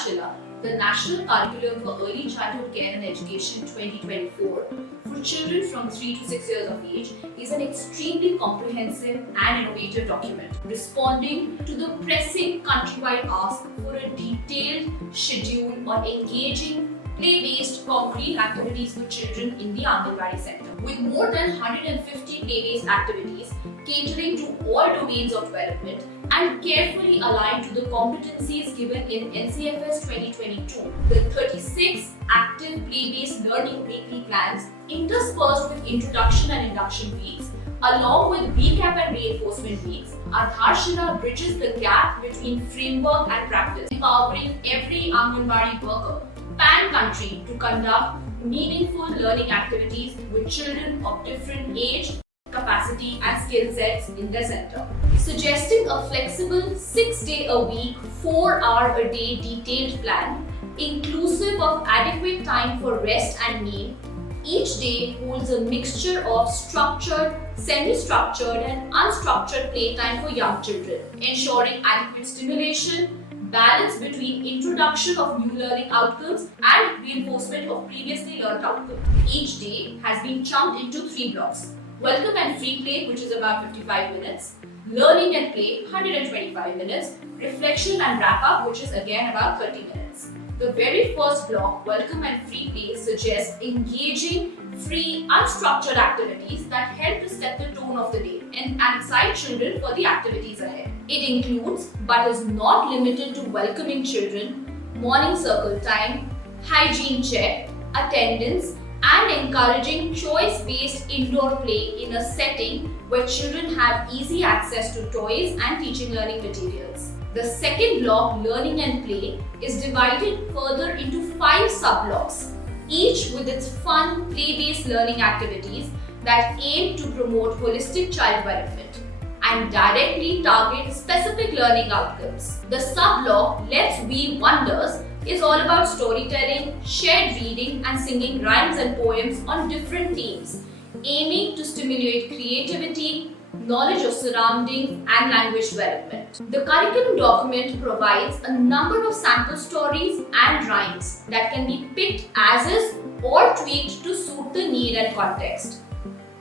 Adharshila, the National Curriculum for Early Childhood Care and Education 2024 for children from 3 to 6 years of age is an extremely comprehensive and innovative document responding to the pressing countrywide ask for a detailed schedule on engaging play-based concrete activities for children in the Anganwadi Center. With more than 150 play-based activities catering to all domains of development and carefully aligned to the competencies given in NCFS 2022, the 36 active play-based learning weekly plans interspersed with introduction and induction weeks, along with recap and reinforcement weeks, Adharshila bridges the gap between framework and practice, empowering every Anganwadi worker pan-country to conduct meaningful learning activities with children of different age, capacity and skill sets in the center. Suggesting a flexible 6-day-a-week, 4-hour-a-day detailed plan, inclusive of adequate time for rest and meal, each day holds a mixture of structured, semi-structured and unstructured playtime for young children, ensuring adequate stimulation, balance between introduction of new learning outcomes and reinforcement of previously learned outcomes. Each day has been chunked into 3 blocks. Welcome and free play, which is about 55 minutes. Learning and play, 125 minutes. Reflection and wrap up, which is again about 30 minutes. The very first block, welcome and free play, suggests engaging, free, unstructured activities that help to set the tone of the day and excite children for the activities ahead. It includes, but is not limited to, welcoming children, morning circle time, hygiene check, attendance, and encouraging choice-based indoor play in a setting where children have easy access to toys and teaching learning materials. The second block, learning and play, is divided further into 5 sub-blocks, each with its fun, play-based learning activities that aim to promote holistic child development and directly target specific learning outcomes. The sub-block, Let's Weave Wonders, is all about storytelling, shared reading and singing rhymes and poems on different themes, aiming to stimulate creativity, knowledge of surroundings and language development. The curriculum document provides a number of sample stories and rhymes that can be picked as is or tweaked to suit the need and context.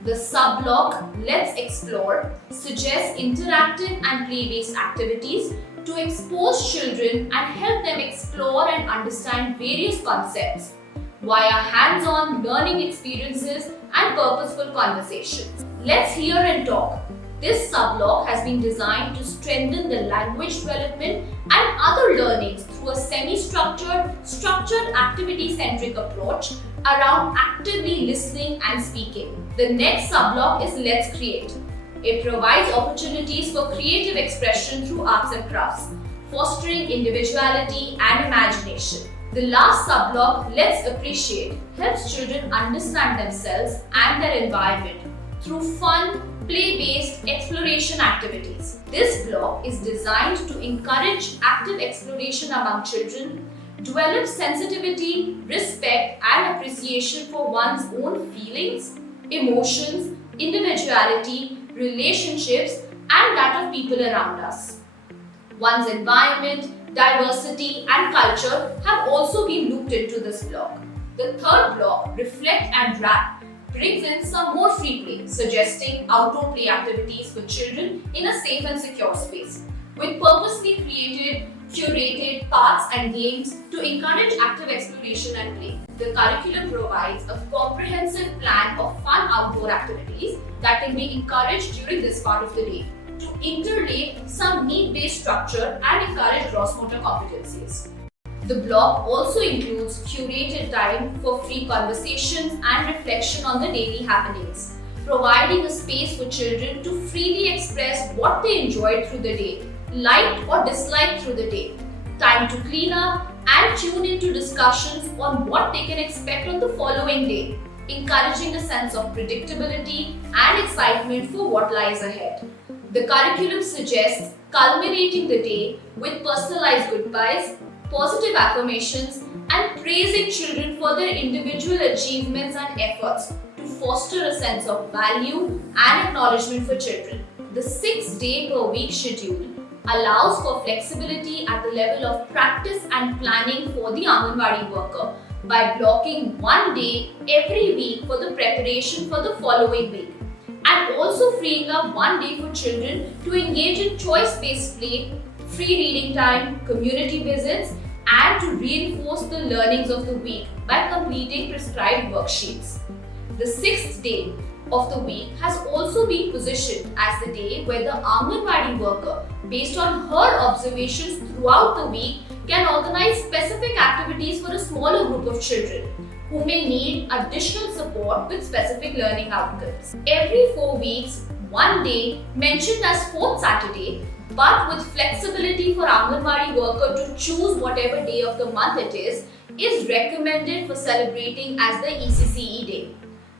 The sub-block, Let's Explore, suggests interactive and play-based activities to expose children and help them explore and understand various concepts via hands-on learning experiences and purposeful conversations. Let's Hear and Talk. This sub-block has been designed to strengthen the language development and other learnings through a semi-structured, structured activity-centric approach around actively listening and speaking. The next sub-block is Let's Create. It provides opportunities for creative expression through arts and crafts, fostering individuality and imagination. The last sub-block, Let's Appreciate, helps children understand themselves and their environment through fun, play-based exploration activities. This block is designed to encourage active exploration among children, develop sensitivity, respect, and appreciation for one's own feelings, emotions, individuality, relationships, and that of people around us. One's environment, diversity, and culture have also been looped into this block. The third block, Reflect and Wrap, brings in some more free play, suggesting outdoor play activities for children in a safe and secure space, with purposely created, curated paths and games to encourage active exploration and play. The curriculum provides a comprehensive plan of fun outdoor activities that can be encouraged during this part of the day to interlay some need-based structure and encourage gross motor competencies. The block also includes curated time for free conversations and reflection on the daily happenings, providing a space for children to freely express what they enjoyed through the day, liked or disliked through the day, time to clean up and tune into discussions on what they can expect on the following day, encouraging a sense of predictability and excitement for what lies ahead. The curriculum suggests culminating the day with personalized goodbyes, positive affirmations, and praising children for their individual achievements and efforts to foster a sense of value and acknowledgement for children. The 6-day per week schedule allows for flexibility at the level of practice and planning for the Anganwadi worker by blocking one day every week for the preparation for the following week, and also freeing up one day for children to engage in choice-based play, free reading time, community visits, and to reinforce the learnings of the week by completing prescribed worksheets. The sixth day of the week has also been positioned as the day where the Anganwadi worker, based on her observations throughout the week, can organize specific activities for a smaller group of children who may need additional support with specific learning outcomes. Every 4 weeks, one day mentioned as fourth Saturday, but with flexibility for Anganwadi worker to choose whatever day of the month it is recommended for celebrating as the ECCE day,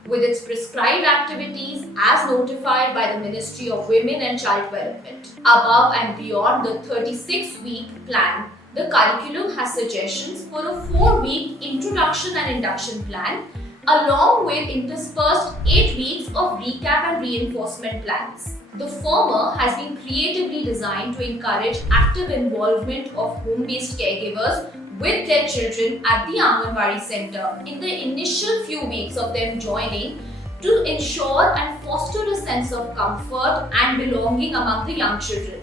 with its prescribed activities as notified by the Ministry of Women and Child Development. Above and beyond the 36-week plan, the curriculum has suggestions for a 4-week introduction and induction plan, along with interspersed 8 weeks of recap and reinforcement plans. The former has been creatively designed to encourage active involvement of home-based caregivers with their children at the Anganwadi Center in the initial few weeks of them joining, to ensure and foster a sense of comfort and belonging among the young children,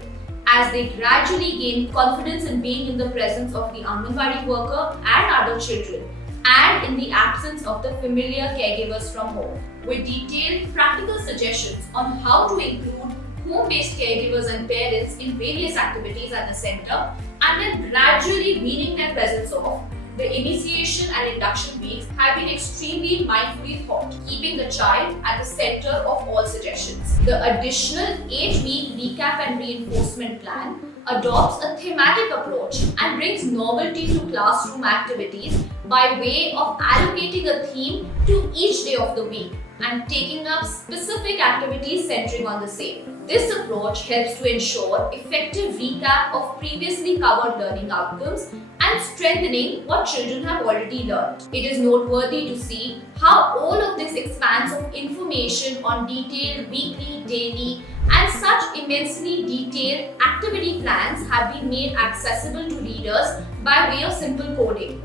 as they gradually gain confidence in being in the presence of the Anganwadi worker and other children, and in the absence of the familiar caregivers from home, with detailed practical suggestions on how to include home-based caregivers and parents in various activities at the center, and then gradually weaning their presence off. The initiation and induction weeks have been extremely mindfully thought, keeping the child at the center of all suggestions. The additional 8-week recap and reinforcement plan adopts a thematic approach and brings novelty to classroom activities by way of allocating a theme to each day of the week and taking up specific activities centering on the same. This approach helps to ensure effective recap of previously covered learning outcomes and strengthening what children have already learned. It is noteworthy to see how all of this expanse of information on detailed weekly, daily, and such immensely detailed activity plans have been made accessible to readers by way of simple coding.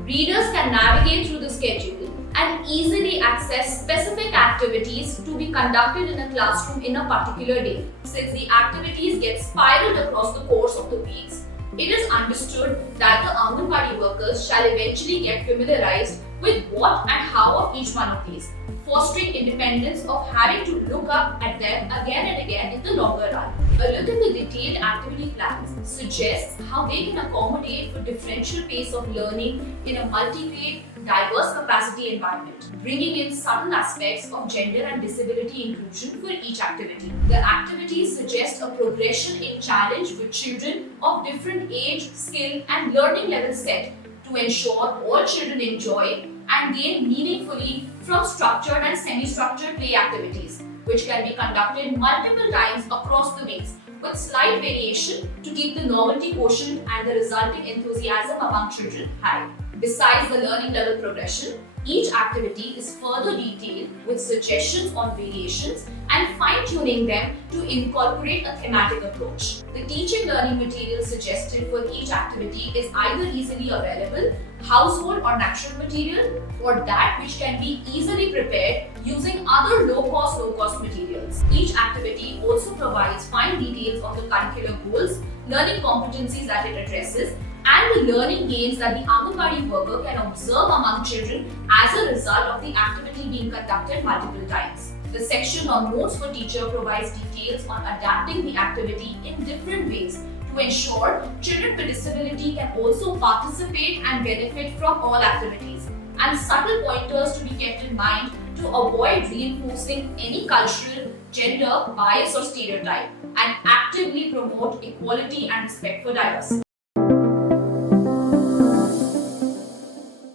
Readers can navigate through the schedule and easily access specific activities to be conducted in a classroom in a particular day. Since the activities get spiraled across the course of the weeks, it is understood that the Anganwadi workers shall eventually get familiarized with what and how of each one of these, fostering independence of having to look up at them again and again in the longer run. A look at the detailed activity plans suggests how they can accommodate for differential pace of learning in a multi-grade, diverse capacity environment, bringing in subtle aspects of gender and disability inclusion for each activity. The activities suggest a progression in challenge for children of different age, skill, and learning level set to ensure all children enjoy and gain meaningfully from structured and semi-structured play activities, which can be conducted multiple times across the weeks with slight variation to keep the novelty quotient and the resulting enthusiasm among children high. Besides the learning level progression, each activity is further detailed with suggestions on variations and fine-tuning them to incorporate a thematic approach. The teaching learning material suggested for each activity is either easily available, household or natural material, or that which can be easily prepared using other low-cost materials. Each activity also provides fine details on the curricular goals, learning competencies that it addresses, and the learning gains that the Anganwadi worker can observe among children as a result of the activity being conducted multiple times. The section on notes for teacher provides details on adapting the activity in different ways to ensure children with disability can also participate and benefit from all activities, and subtle pointers to be kept in mind to avoid reinforcing any cultural, gender, bias or stereotype, and actively promote equality and respect for diversity.